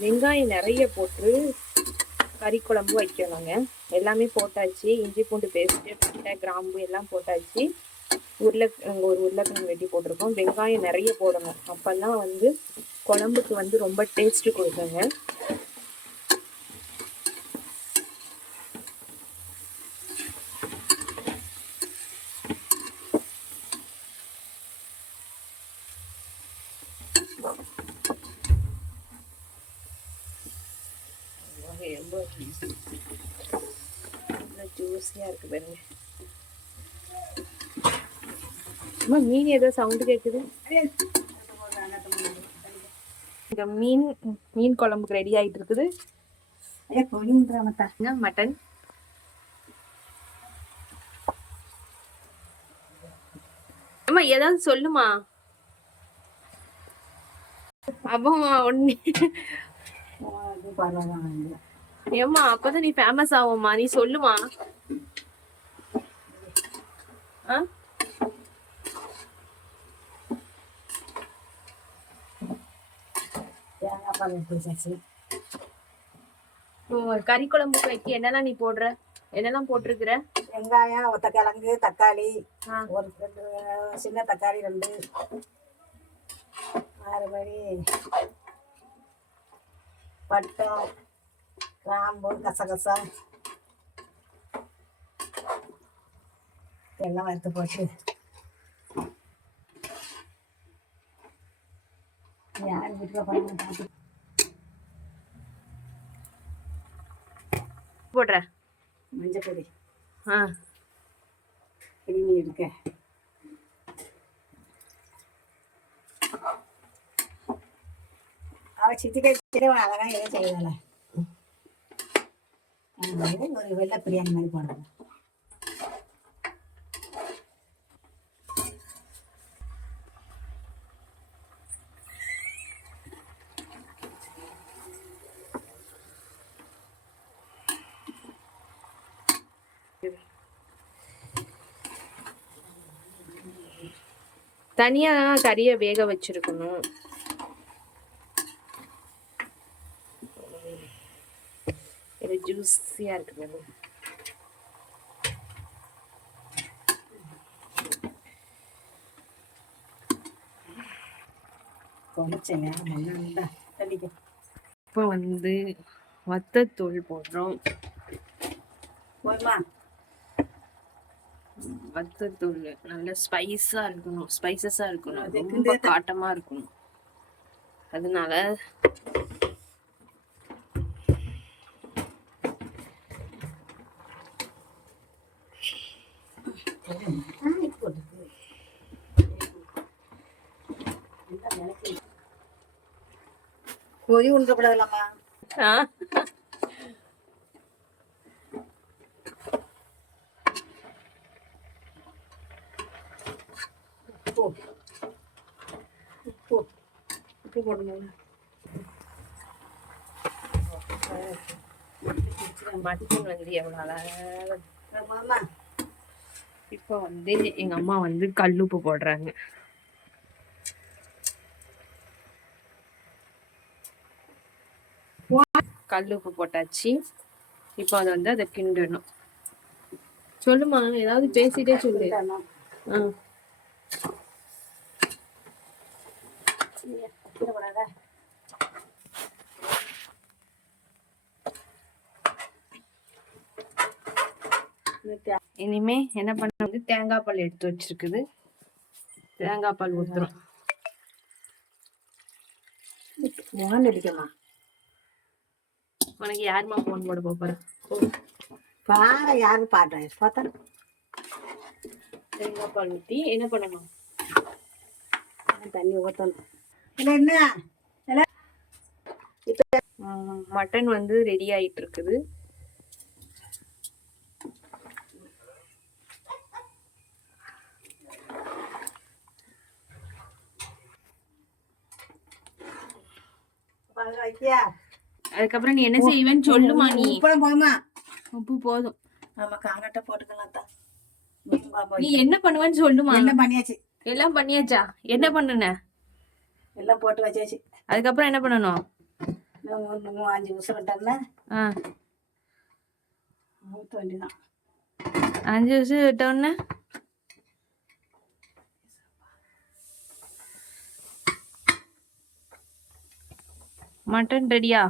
வெங்காயம் நிறைய போட்டு கறி குழம்பு வைக்கணுங்க. எல்லாமே போட்டாச்சு. இஞ்சி பூண்டு பேஸ்ட்டு, பட்டை, கிராம்பு எல்லாம் போட்டாச்சு. ஒரு உருளைக்கிழங்கு வெட்டி போட்டிருக்கோம். வெங்காயம் நிறைய போடணும். அப்போல்லாம் வந்து குழம்புக்கு வந்து ரொம்ப டேஸ்ட்டு கொடுக்குங்க. ஜூஸியா இருக்கு பாருங்க. மீன் ஏதோ சவுண்டு கேக்குது. இந்த மீன் குழம்புக்கு ரெடி ஆயிட்டு இருக்குது. மட்டன் அம்மா ஏதாவது சொல்லுமா. அப்போ ஒண்ணு ஏம்மா அப்பதான் நீ ஃபேமஸ் ஆகும்மா. நீ சொல்லுமா. கறி குழம்புக்கு வைக்க என்னெல்லாம் நீ போடுற? என்னெல்லாம் போட்டிருக்கிற? வெங்காயம், ஒத்தக்கிழங்கு, தக்காளி, ஒரு 2 சின்ன தக்காளி 2, மறுபடி பட்டை, கிராம்பு, கசகசா எல்லாம் வறுத்து போட்டு யார் வீட்டில் பார்த்து போடுற மஞ்சள் பொடி கிருமி இருக்க அவள் சித்திக்கை அழகாக எதுவும் செய்யல. ஒரு வெள்ளை பிரியாணி மாதிரி போடுறேன். தனியா கறியை வேக வச்சிருக்கணும். ஜூஸியா இருக்கு. இப்போ வந்து வத்தத்தூள் போடுறோம். வத்தத்தூள் நல்ல ஸ்பைஸா இருக்கணும். ஸ்பைசஸா இருக்கணும். ரொம்ப காட்டமா இருக்கணும். அதனால கொதி உண்டப்படாதலாமா? உப்பு போடணும். மட்டன் வந்து எவ்வளோ அழகா. இப்போ வந்து எங்க அம்மா வந்து கல்லுப்பு போடுறாங்க. கல்லுப்பு போட்டாச்சு. இப்போ அதை வந்து அதை கிண்டணும். சொல்லுமா, ஏதாவது பேசிட்டே சொல்லு. இனிமே என்ன பண்ண வந்து தேங்காய் பால் எடுத்து வச்சிருக்குது. தேங்காய் பால் ஊத்துறோம். உனக்கு யாருமா போன் போட போற? பாரு யாரு பாடுறேன் பார்த்தா. தேங்காய் பால் ஊற்றி என்ன பண்ணணும்? தண்ணி ஊற்றணும். இல்லை என்ன மட்டன் வந்து ரெடி ஆயிட்டு இருக்குது. அதுக்கப்புறம் நீ என்ன செய்வேன்னு சொல்லுமா. நீ போதுமா? உப்பு போதும். ஆமா, காங்கட்ட போட்டுக்கலாம். நீ என்ன பண்ணுவேன்னு சொல்லுமா. எல்லாம் பண்ணியாச்சு. எல்லாம் பண்ணியாச்சா? என்ன பண்ணுன? எல்லாம் போட்டு வச்சாச்சு. அதுக்கப்புறம் என்ன பண்ணணும்? இன்னும் 5 நிமிஷம் விட்டோம்னா ஆ ஊற்ற வேண்டியதான். 5 விசில் விட்டோன்னே மட்டன் ரெடியா?